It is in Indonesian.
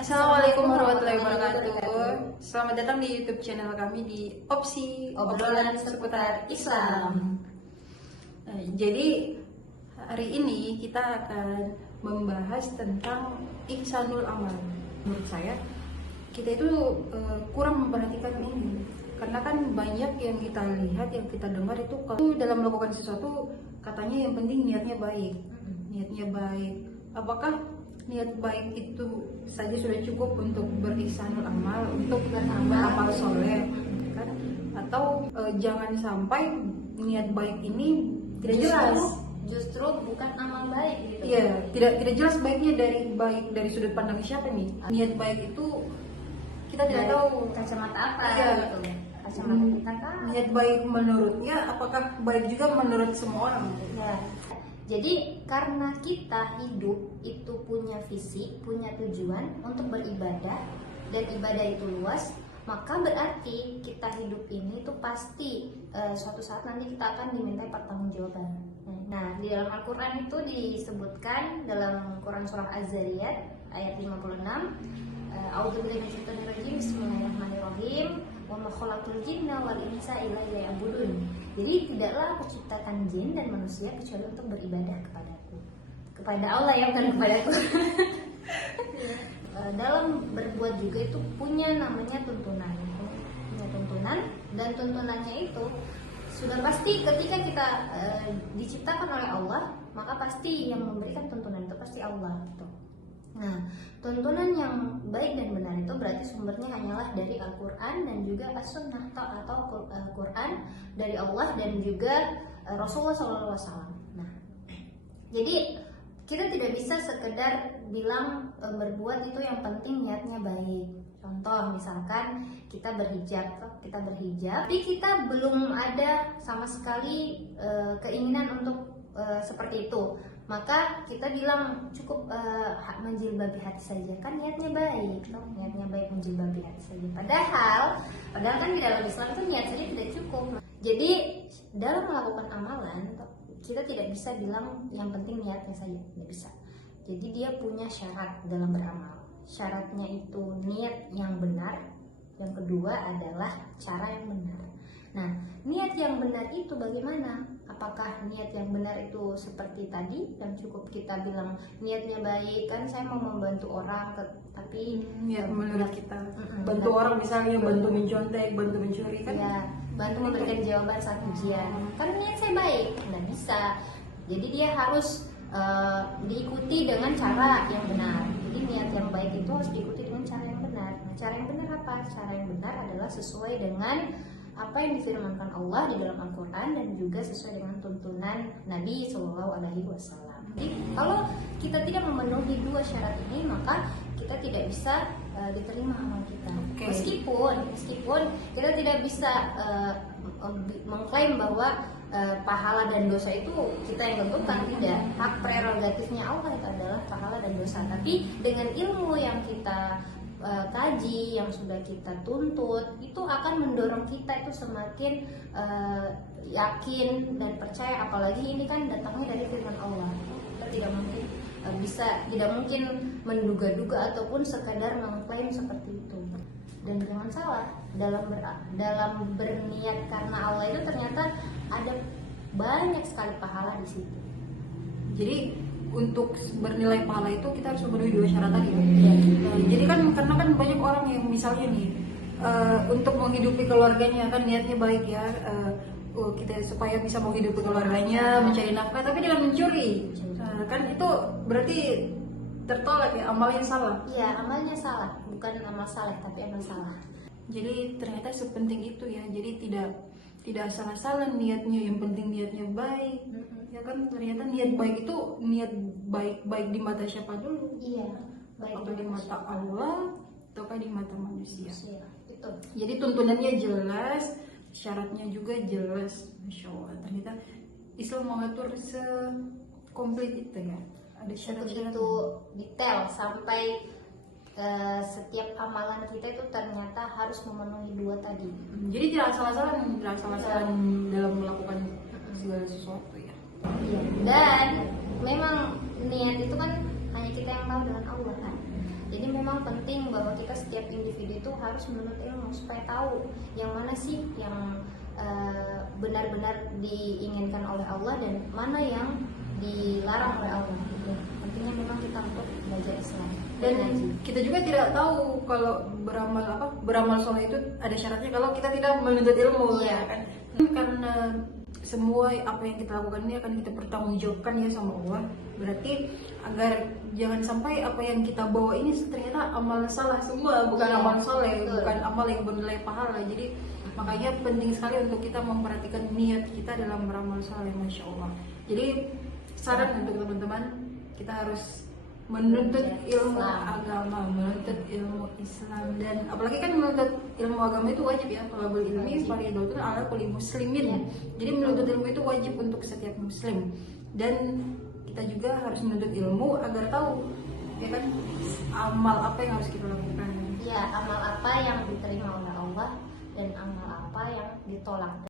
Assalamualaikum warahmatullahi wabarakatuh. Selamat datang di YouTube channel kami di Opsi Obrolan Seputar Islam. Jadi hari ini kita akan membahas tentang ihsanul amal. Menurut saya kita itu kurang memperhatikan ini, karena kan banyak yang kita lihat, yang kita dengar itu kalau dalam melakukan sesuatu katanya yang penting niatnya baik. Niatnya baik. Apakah niat baik itu saja sudah cukup untuk berihsanul amal, untuk beramal soleh, kan? Atau jangan sampai niat baik ini tidak jelas. Justru bukan amal baik gitu. Iya, tidak jelas baiknya dari sudut pandang siapa nih. Niat baik itu kita tidak Dari tahu kacamata apa Iya. gitu. Kacamata kita kan. Niat baik menurutnya apakah baik juga menurut semua orang? Ya. Jadi karena kita hidup itu punya visi, punya tujuan untuk beribadah, dan ibadah itu luas, maka berarti kita hidup ini tuh pasti suatu saat nanti kita akan dimintai pertanggungjawaban. Nah, di dalam Al-Qur'an itu disebutkan dalam Quran surah Az-Zariyat ayat 56, A'udzubillahi minasyaitonir rajim, bismillahirrahmanirrahim, wa ma khalaqtul jinna wal insa illa liya'budun. Jadi tidaklah aku ciptakan jin dan manusia kecuali untuk beribadah kepadaku. Kepada Allah ya, bukan kepadaku. Dalam berbuat juga itu punya namanya tuntunan. Punya tuntunan, dan tuntunannya itu sudah pasti ketika kita diciptakan oleh Allah, maka pasti yang memberikan tuntunan itu pasti Allah gitu. Nah, tuntunan yang baik dan benar itu berarti sumbernya hanyalah dari Al-Quran dan juga As-Sunnah atau Quran dari Allah dan juga Rasulullah SAW. Nah, jadi kita tidak bisa sekedar bilang berbuat itu yang penting niatnya baik. Contoh misalkan kita berhijab, tapi kita belum ada sama sekali keinginan untuk seperti itu. Maka kita bilang cukup menjilbabi hati saja, kan niatnya baik, niatnya baik menjilbabi hati saja. Padahal kan di dalam Islam itu niat saja tidak cukup. Jadi dalam melakukan amalan kita tidak bisa bilang yang penting niatnya saja, tidak bisa. Jadi dia punya syarat dalam beramal. Syaratnya itu niat yang benar, yang kedua adalah cara yang benar. Nah, niat yang benar itu bagaimana? Apakah niat yang benar itu seperti tadi yang cukup kita bilang niatnya baik, kan saya mau membantu orang, tapi Niat menurut kita bantu orang, misalnya bantu mencontek, bantu mencuri, kan? ya, bantu memberikan jawaban saat ujian, kan niat saya baik, nggak bisa. Jadi dia harus diikuti dengan cara yang benar. Jadi niat yang baik itu harus diikuti dengan cara yang benar. Nah, cara yang benar apa? Cara yang benar adalah sesuai dengan apa yang difirmankan Allah di dalam Al-Quran dan juga sesuai dengan tuntunan Nabi SAW. Jadi kalau kita tidak memenuhi dua syarat ini, maka kita tidak bisa diterima amal kita. Okay. Meskipun kita tidak bisa mengklaim bahwa pahala dan dosa itu kita yang tentukan, tidak. Hak prerogatifnya Allah itu adalah pahala dan dosa. Tapi dengan ilmu yang kita kaji, yang sudah kita tuntut, itu akan mendorong kita itu semakin yakin dan percaya. Apalagi ini kan datangnya dari firman Allah. Kita tidak mungkin menduga-duga ataupun sekadar mengklaim seperti itu. Dan jangan salah, dalam berniat karena Allah itu ternyata ada banyak sekali pahala di situ. Jadi untuk bernilai pahala itu kita harus memenuhi dua syarat tadi. Jadi kan karena kan banyak orang yang misalnya nih untuk menghidupi keluarganya, kan niatnya baik ya, kita supaya bisa menghidupi keluarganya, mencari nafkah, tapi dengan mencuri, kan itu berarti tertolak ya, amalnya salah. Iya, amalnya salah, bukan amal saleh tapi amal salah. Jadi ternyata sepenting itu ya. Jadi tidak salah-salah niatnya, yang penting niatnya baik. Ya kan, ternyata niat baik itu niat baik di mata siapa dulu? Iya, baik Apakah di mata Allah ataukah di mata manusia? Itu. Jadi tuntunannya jelas, syaratnya juga jelas. Masya Allah, ternyata Islam mengatur sekomplit itu ya. Ada syarat-syarat Begitu detail sampai setiap amalan kita itu ternyata harus memenuhi dua tadi. Jadi tidak salah-salah dalam melakukan segala sesuatu ya. Iya. Dan memang niat itu kan hanya kita yang tahu dengan Allah kan. Jadi Jadi memang penting bahwa kita setiap individu itu harus menuntut ilmu supaya tahu yang mana sih yang benar-benar diinginkan oleh Allah dan mana yang dilarang oleh Allah. Gitu. Pentingnya memang kita untuk belajar Islam. Dan kita juga tidak tahu kalau beramal soleh itu ada syaratnya kalau kita tidak menuntut ilmu, Iya. ya kan? Karena semua apa yang kita lakukan ini akan kita pertanggungjawabkan ya sama Allah. Berarti agar jangan sampai apa yang kita bawa ini ternyata amal salah semua, bukan Iya, amal soleh, betul. bukan amal yang bernilai pahala. Jadi makanya penting sekali untuk kita memperhatikan niat kita dalam beramal soleh, masya Allah. Jadi saran untuk teman-teman, kita harus menuntut ilmu agama, menuntut ilmu Islam, dan apalagi kan menuntut ilmu agama itu wajib ya, thalabul ilmi fardhun 'ala kulli muslimin. Jadi menuntut ilmu itu wajib untuk setiap muslim, dan kita juga harus menuntut ilmu agar tahu ya kan amal apa yang harus kita lakukan. Ya, amal apa yang diterima oleh Allah dan amal apa yang ditolak.